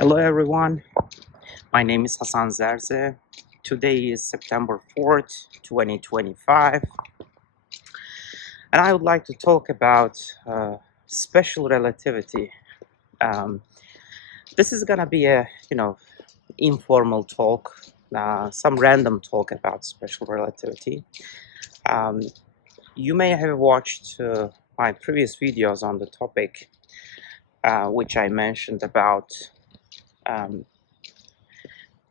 Hello everyone, my name is Hasan Zerze. Today is September 4th, 2025, and I would like to talk about special relativity. Um, this is gonna be a informal talk, some random talk about special relativity. Um, you may have watched my previous videos on the topic, which I mentioned about um,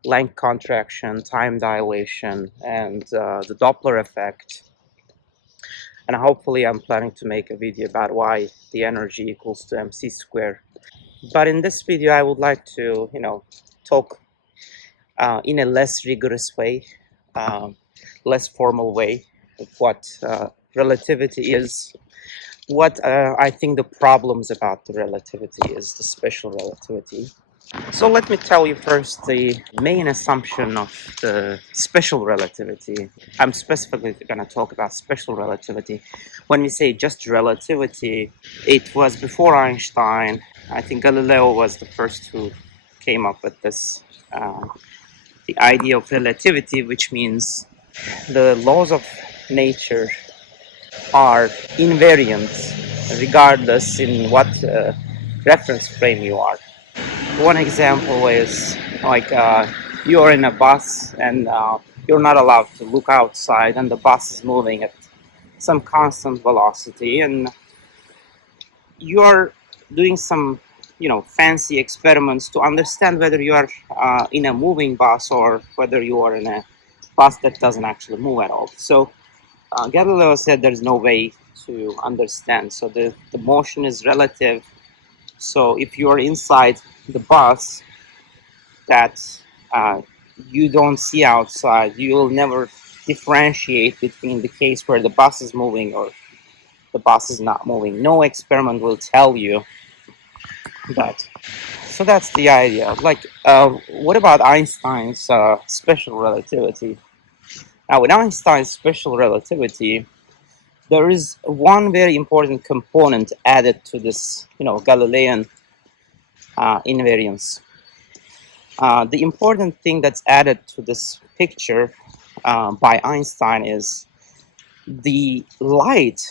length contraction, time dilation, and the Doppler effect. And hopefully I'm planning to make a video about why the energy equals to mc squared. But in this video I would like to, talk in a less rigorous way, less formal way of what relativity is, what I think the problems about the relativity is, the special relativity. So let me tell you first the main assumption of the special relativity. I'm specifically going to talk about special relativity. When we say just relativity, it was before Einstein. I think Galileo was the first who came up with this, the idea of relativity, which means the laws of nature are invariant regardless in what reference frame you are. One example is like you're in a bus and you're not allowed to look outside, and the bus is moving at some constant velocity, and you're doing some fancy experiments to understand whether you are in a moving bus or whether you are in a bus that doesn't actually move at all. So Galileo said there's no way to understand, so the motion is relative. So if you are inside the bus that you don't see outside, you will never differentiate between the case where the bus is moving or the bus is not moving. No experiment will tell you that. So that's the idea. Like, what about Einstein's special relativity? Now, in Einstein's special relativity, there is one very important component added to this, Galilean invariance. The important thing that's added to this picture by Einstein is the light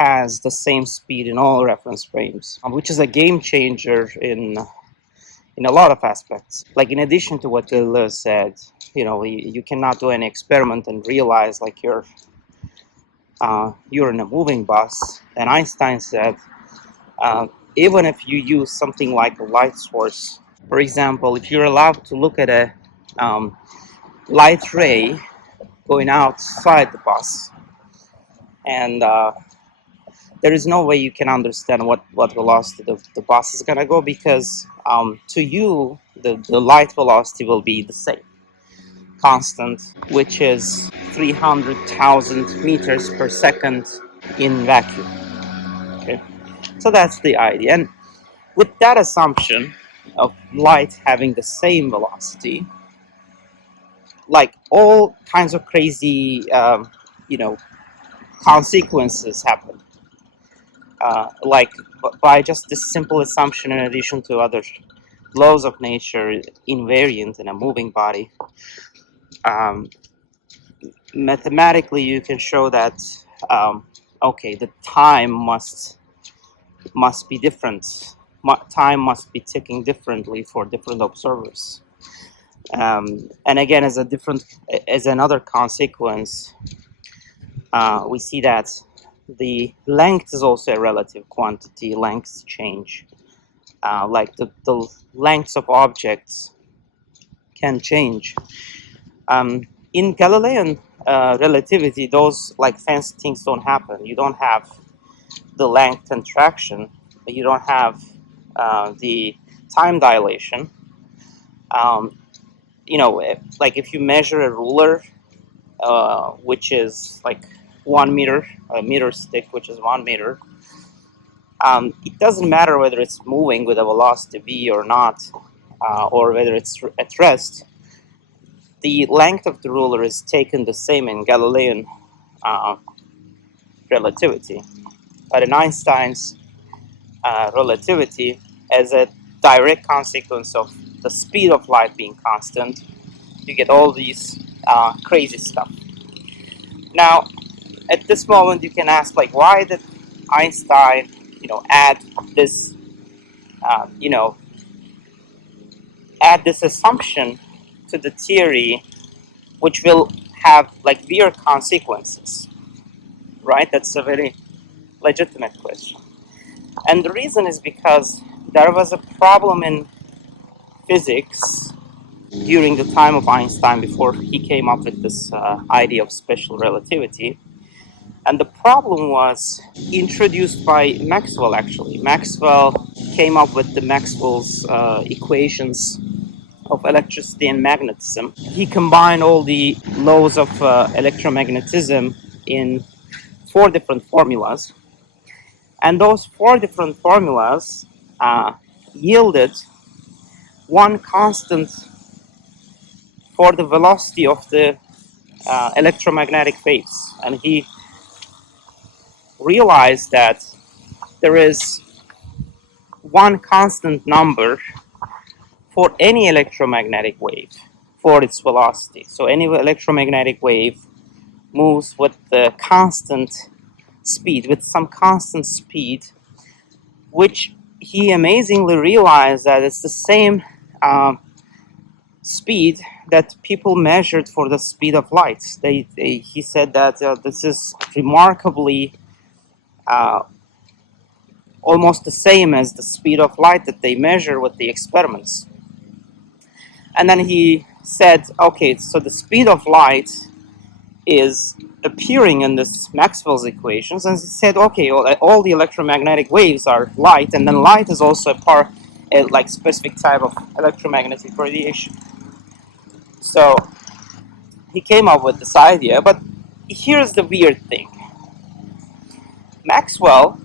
has the same speed in all reference frames, which is a game changer in a lot of aspects. Like, in addition to what Galileo said, you cannot do an experiment and realize like you're in a moving bus. And Einstein said, even if you use something like a light source, for example, if you're allowed to look at a light ray going outside the bus, and there is no way you can understand what velocity the bus is going to go, because to you the light velocity will be the same constant, which is 300,000 meters per second in vacuum. Okay, so that's the idea. And with that assumption of light having the same velocity, like all kinds of crazy consequences happen, like by just this simple assumption, in addition to other laws of nature invariant in a moving body. Mathematically you can show that okay, the time must be different. Time must be ticking differently for different observers. And again, as another consequence, we see that the length is also a relative quantity. Lengths change. Like the lengths of objects can change. In Galilean relativity, those like fancy things don't happen. You don't have the length contraction, but you don't have the time dilation. Like if you measure a ruler, which is like 1 meter, a meter stick, which is 1 meter, it doesn't matter whether it's moving with a velocity v or not, or whether it's at rest. The length of the ruler is taken the same in Galilean relativity, but in Einstein's relativity, as a direct consequence of the speed of light being constant, you get all these crazy stuff. Now, at this moment, you can ask, like, why did Einstein, add this, uh, you know, add this assumption to the theory, which will have like weird consequences, right? That's a very legitimate question. And the reason is because there was a problem in physics during the time of Einstein before he came up with this idea of special relativity. And the problem was introduced by Maxwell, actually. Maxwell came up with the Maxwell's equations of electricity and magnetism. He combined all the laws of electromagnetism in 4 different formulas. And those 4 different formulas yielded one constant for the velocity of the electromagnetic waves. And he realized that there is one constant number for any electromagnetic wave for its velocity. So any electromagnetic wave moves with the constant speed, with some constant speed, which he amazingly realized that it's the same speed that people measured for the speed of light. He said that this is remarkably almost the same as the speed of light that they measure with the experiments. And then he said, okay, so the speed of light is appearing in this Maxwell's equations, and he said, okay, all the electromagnetic waves are light, and then light is also a like specific type of electromagnetic radiation. So he came up with this idea, but here's the weird thing. Maxwell,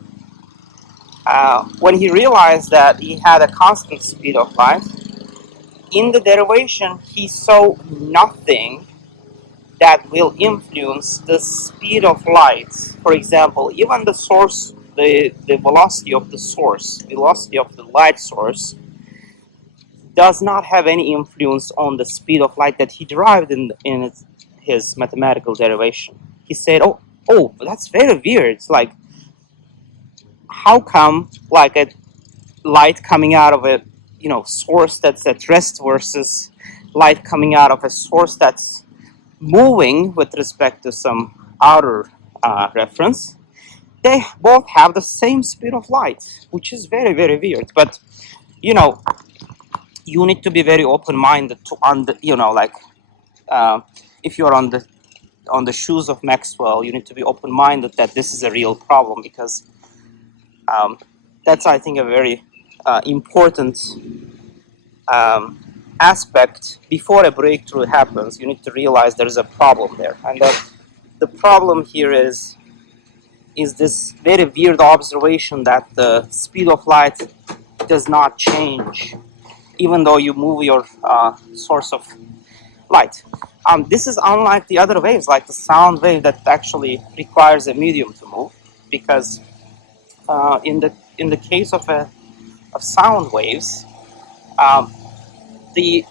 when he realized that he had a constant speed of light, in the derivation he saw nothing that will influence the speed of light. For example, even the source, the velocity of the source, velocity of the light source, does not have any influence on the speed of light that he derived in his mathematical derivation. He said, oh, that's very weird. It's like, how come like a light coming out of a source that's at rest versus light coming out of a source that's moving with respect to some outer reference, they both have the same speed of light, which is very, very weird. But you need to be very open-minded to if you're on the shoes of Maxwell, you need to be open-minded that this is a real problem, because that's, I think, a very important aspect. Before a breakthrough happens, you need to realize there is a problem there, and that the problem here is this very weird observation that the speed of light does not change even though you move your source of light. This is unlike the other waves, like the sound wave, that actually requires a medium to move, because in the case of sound waves, the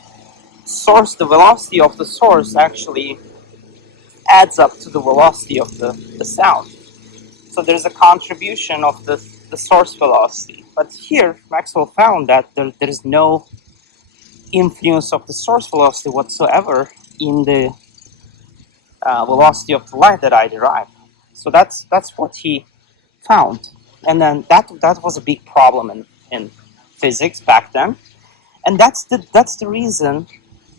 velocity of the source actually adds up to the velocity of the sound. So there's a contribution of the source velocity. But here, Maxwell found that there is no influence of the source velocity whatsoever in the velocity of the light that I derive. So that's what he found. And then that was a big problem in physics back then. And that's the reason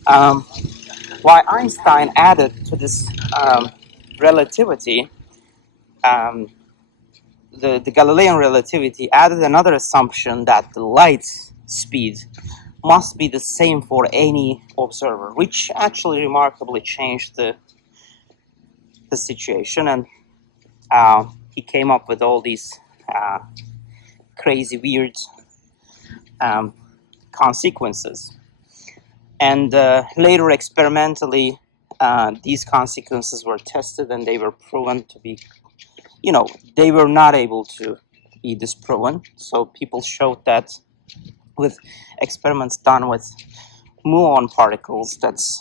why Einstein added to this relativity, the Galilean relativity, added another assumption that the light speed must be the same for any observer, which actually remarkably changed the situation. And he came up with all these crazy, weird consequences. And later, experimentally, these consequences were tested, and they were proven to be, they were not able to be disproven. So people showed that with experiments done with muon particles that's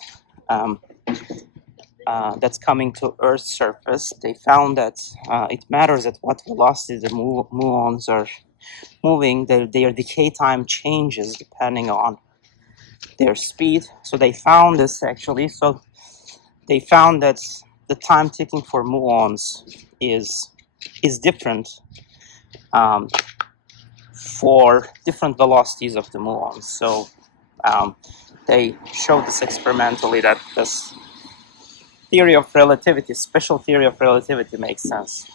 coming to Earth's surface. They found that it matters at what velocity the muons are moving. Their decay time changes depending on their speed. So they found this actually. So they found that the time ticking for muons is different for different velocities of the muons. So they showed this experimentally that this theory of relativity, special theory of relativity, makes sense.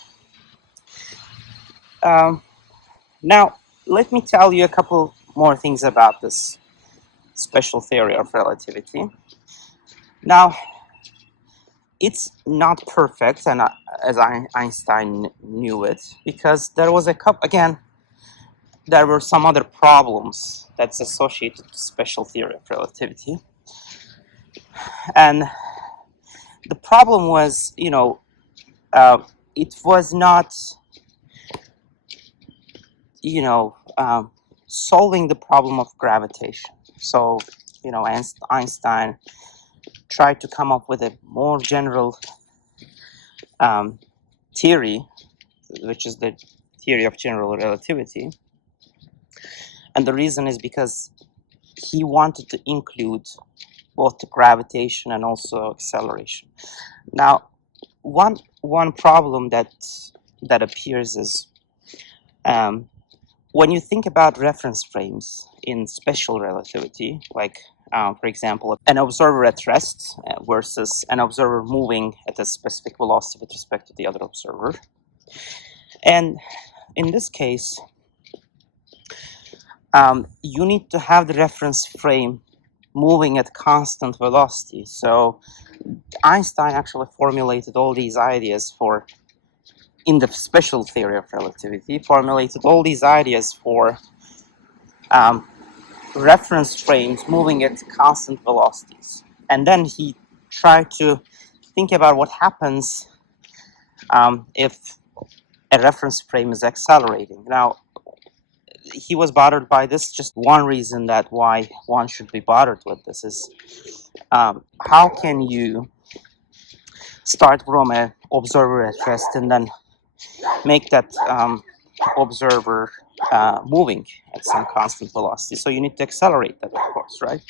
Now, let me tell you a couple more things about this special theory of relativity. Now, it's not perfect, and as Einstein knew it, because there was again, there were some other problems that's associated to special theory of relativity. And the problem was, it was not, solving the problem of gravitation. So, Einstein tried to come up with a more general theory, which is the theory of general relativity. And the reason is because he wanted to include both the gravitation and also acceleration. Now, one problem that appears is when you think about reference frames in special relativity, like for example, an observer at rest versus an observer moving at a specific velocity with respect to the other observer. And in this case, you need to have the reference frame moving at constant velocity. So Einstein actually formulated all these ideas in the special theory of relativity, formulated all these ideas for reference frames moving at constant velocities. And then he tried to think about what happens if a reference frame is accelerating. Now, he was bothered by this. Just one reason that why one should be bothered with this is how can you start from an observer at rest and then make that observer moving at some constant velocity? So you need to accelerate that, of course, right?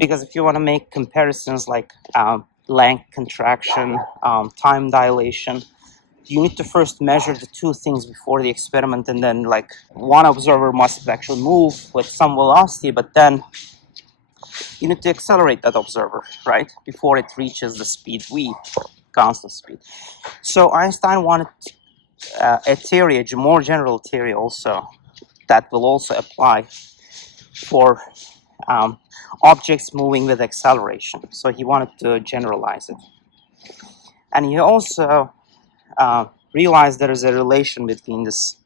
Because if you want to make comparisons like length contraction, time dilation, you need to first measure the two things before the experiment, and then like one observer must actually move with some velocity, but then you need to accelerate that observer, right, before it reaches the speed v, constant speed. So Einstein wanted a theory, a more general theory also, that will also apply for objects moving with acceleration. So he wanted to generalize it. And he also realized there is a relation between this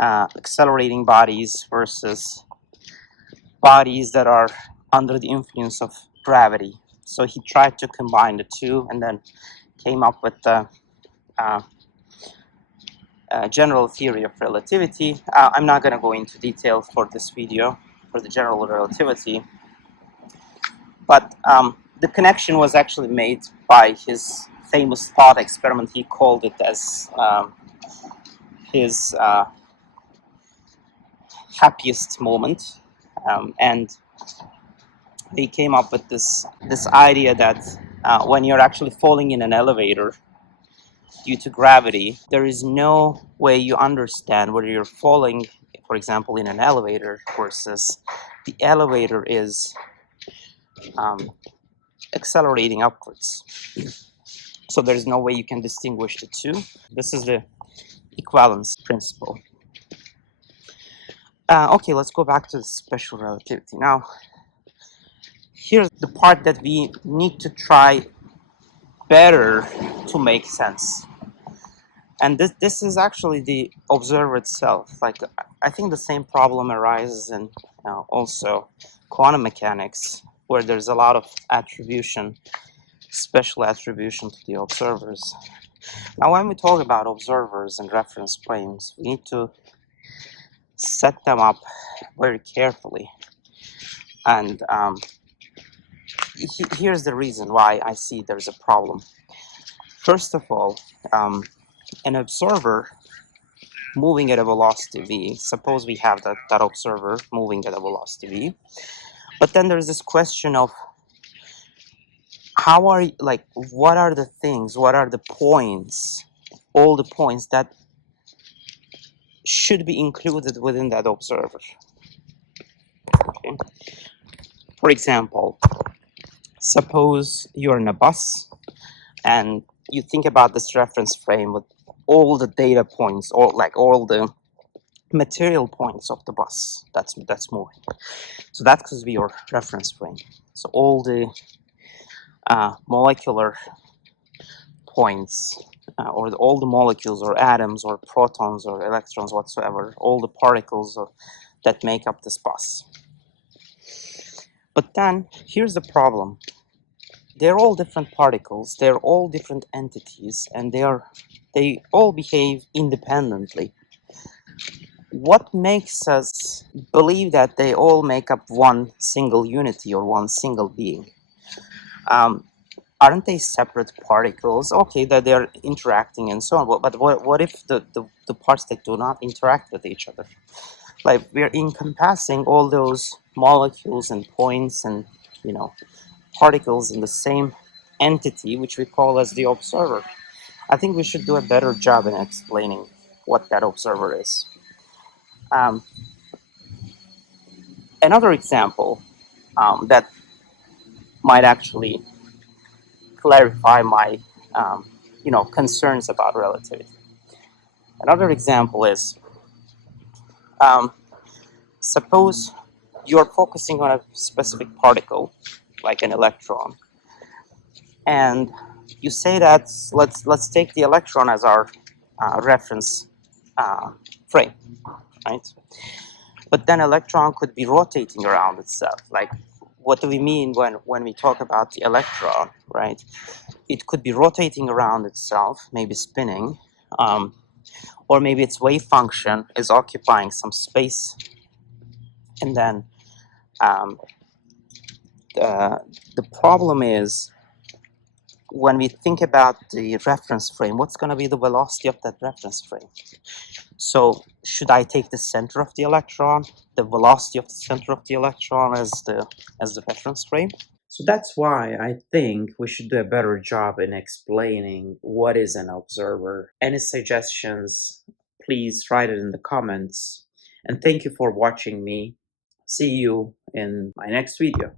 accelerating bodies versus bodies that are under the influence of gravity. So he tried to combine the two and then came up with the general theory of relativity. I'm not going to go into detail for this video for the general relativity, but the connection was actually made by his famous thought experiment. He called it as his happiest moment, and he came up with this idea that when you're actually falling in an elevator due to gravity, there is no way you understand whether you're falling, for example, in an elevator versus the elevator is accelerating upwards. So there's no way you can distinguish the two. This is the equivalence principle. Okay, let's go back to the special relativity. Now, here's the part that we need to try better to make sense. And this is actually the observer itself. Like, I think the same problem arises in also quantum mechanics, where there's a lot of attribution, special attribution to the observers. Now, when we talk about observers and reference frames, we need to set them up very carefully. And here's the reason why I see there's a problem. First of all, an observer moving at a velocity v, suppose we have that observer moving at a velocity v, but then there's this question of how are, like, what are the things, what are the points, all the points that should be included within that observer. Okay. For example, suppose you're in a bus and you think about this reference frame with all the data points, or like all the material points of the bus that's moving. So that could be your reference frame. So all the molecular points, or all the molecules or atoms or protons or electrons whatsoever, all the particles that make up this bus. But then here's the problem. They're all different particles, they're all different entities, and they all behave independently. What makes us believe that they all make up one single unity or one single being? Aren't they separate particles? Okay, that they're interacting and so on, but what if the parts that do not interact with each other? Like, we're encompassing all those molecules and points and, you know, particles in the same entity, which we call as the observer. I think we should do a better job in explaining what that observer is. Another example that might actually clarify my concerns about relativity. Another example is, um, suppose you're focusing on a specific particle, like an electron, and you say that let's take the electron as our reference frame, right? But then electron could be rotating around itself. Like, what do we mean when we talk about the electron, right? It could be rotating around itself, maybe spinning, or maybe its wave function is occupying some space. And then the problem is, when we think about the reference frame, what's going to be the velocity of that reference frame? So should I take the center of the electron, the velocity of the center of the electron, as the reference frame? So that's why I think we should do a better job in explaining what is an observer. Any suggestions, please write it in the comments. And thank you for watching me. See you in my next video.